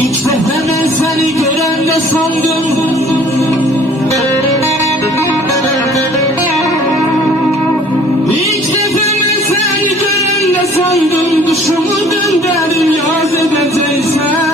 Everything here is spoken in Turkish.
İlk sefer ben seni görende sandım, İlk sefer ben seni görende sandım, kuşumu gönderim yaz edeceksen.